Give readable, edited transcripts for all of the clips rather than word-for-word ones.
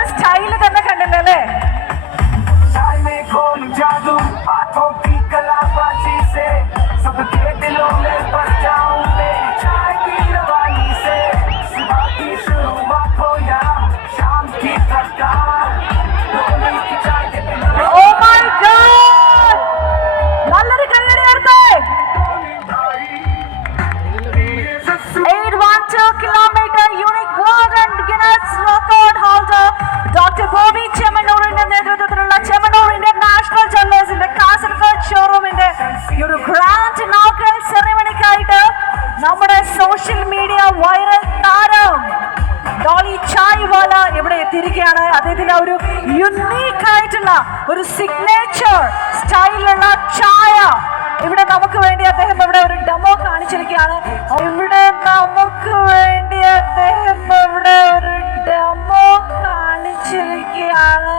ഒരു സ്റ്റൈല് തന്നെ കണ്ടില്ലല്ലേ? നല്ലൊരു കൈയടി എടുത്തേ. 812 kilometer unique world and Guinness record holder Dr. Bobby ചെമ്മണ്ണൂരിന്റെ നേതൃത്വത്തിലുള്ള ചെമ്മണ്ണൂർ ഇന്റർനാഷണൽ ജ്വല്ലേഴ്സിന്റെ കാസർഗോഡ് ഷോറൂമിന്റെ ഈ ഒരു ഗ്രാൻഡ് ഇനോഗ്രൽ സെറിമണിക്കായിട്ട് നമ്മുടെ സോഷ്യൽ മീഡിയ വൈറൽ താരം ഡോളി ചായ്വാല ഇവിടെ എത്തിയിരിക്കുകയാണ്. അദ്ദേഹത്തിന്റെ ഒരു യുണീക്ക് ആയിട്ടുള്ള ഒരു സിഗ്നേച്ചർ സ്റ്റൈലുള്ള ചായ ഇവിടെ നമുക്ക് വേണ്ടി അദ്ദേഹം ഇവിടെ ഒരു ഡെമോ കാണിച്ചിരിക്കുകയാണ്. ഇവിടെ നമുക്ക് വേണ്ടി അദ്ദേഹം ഇവിടെ ഒരു ഡെമോ കാണിച്ചിരിക്കുകയാണ്.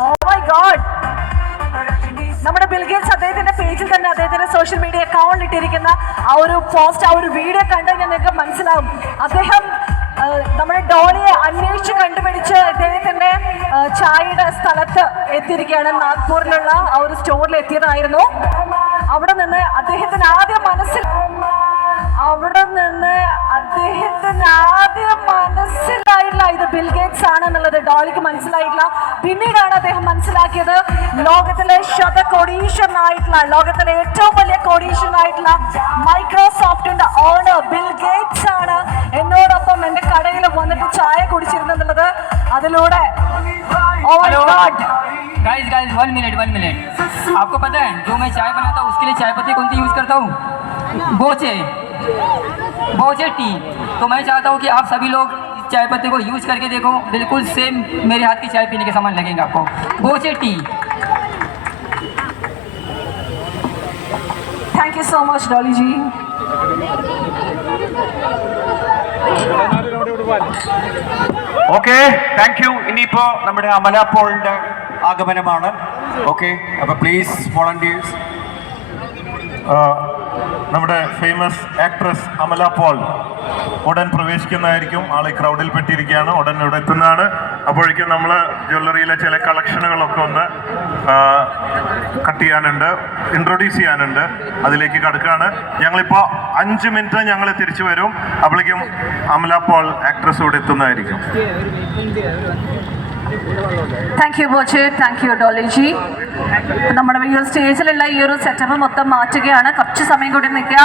ഓ മൈ ഗോഡ്, നമ്മുടെ ബിൽഗേറ്റ്സ് അദ്ദേഹത്തിന്റെ പേജിൽ തന്നെ അദ്ദേഹത്തിന്റെ സോഷ്യൽ മീഡിയ അക്കൗണ്ടിൽ ഇട്ടിരിക്കുന്ന ആ ഒരു പോസ്റ്റ്, ആ ഒരു വീഡിയോ കണ്ടു നിങ്ങൾക്ക് മനസ്സിലാവും. അദ്ദേഹം നമ്മുടെ ഡോളിയെ അന്വേഷിച്ച് കണ്ടുപിടിച്ച് അദ്ദേഹത്തിന്റെ ചായയുടെ സ്ഥലത്ത് എത്തിയിരിക്കുകയാണ്. നാഗ്പൂരിലുള്ള ആ ഒരു സ്റ്റോറിൽ എത്തിയതായിരുന്നു. അവിടെ നിന്ന് അദ്ദേഹത്തിന് ആദ്യം മനസ്സിലായില്ല ഇത് ബിൽഗേറ്റ്സ് ആണെന്നുള്ളത്. ഡോളിക്ക് മനസ്സിലായില്ല. പിന്നീടാണ് അദ്ദേഹം മനസ്സിലാക്കിയത് ലോകത്തിലെ ശതകോടീശ്വരനായിട്ടുള്ള, ലോകത്തിലെ ഏറ്റവും വലിയ കോടീശ്വരനായിട്ടുള്ള മൈക്രോസോഫ്റ്റിന്റെ ഓണർ ബിൽഗേറ്റ്സ് ആണ് എന്നോടൊപ്പം എന്റെ കടയിൽ വന്നിട്ട് ചായ കുടിച്ചിരുന്നെന്നുള്ളത്. അതിലൂടെ गाइस 1 मिनट आपको पता है जो मैं चाय बनाता हूँ उसके लिए चाय पत्ती कौन सी यूज़ करता हूँ? बोचे टी। तो मैं चाहता हूँ कि आप सभी लोग चाय पत्ती को यूज़ करके देखो, बिल्कुल सेम मेरे हाथ की चाय पीने के समान लगेंगे आपको। Boche tea. Thank you so much Dolly ji. Okay, thank you. ഇനിയിപ്പോ നമ്മുടെ അമല പോളിന്റെ ആഗമനമാണ്. ഓക്കെ, അപ്പൊ പ്ലീസ് വോളണ്ടിയേഴ്സ്. നമ്മുടെ ഫേമസ് ആക്ട്രസ് അമല പോൾ ഉടൻ പ്രവേശിക്കുന്നതായിരിക്കും. ആൾ ഈ ക്രൗഡിൽ പെട്ടിരിക്കുകയാണ്, ഉടൻ ഇവിടെ എത്തുന്നതാണ്. അപ്പോഴേക്കും നമ്മൾ ജ്വല്ലറിയിലെ ചില കളക്ഷനുകളൊക്കെ ഒന്ന് കട്ട് ചെയ്യാനുണ്ട്, ഇൻട്രൊഡ്യൂസ് ചെയ്യാനുണ്ട്. അതിലേക്ക് കടക്കുകയാണ്. ഞങ്ങളിപ്പോൾ 5 മിനിറ്റ് ഞങ്ങൾ തിരിച്ചു വരും. അപ്പോഴേക്കും അമല പോൾ ആക്ട്രസ് ഇവിടെ എത്തുന്നതായിരിക്കും. Thank you Boche, thank you Dolly ji. നമ്മുടെ ഈ ഒരു സ്റ്റേജിലുള്ള ഈ ഒരു സെറ്റപ്പ് മൊത്തം മാറ്റുകയാണ്. കുറച്ച് സമയം കൂടി നിൽക്കുക.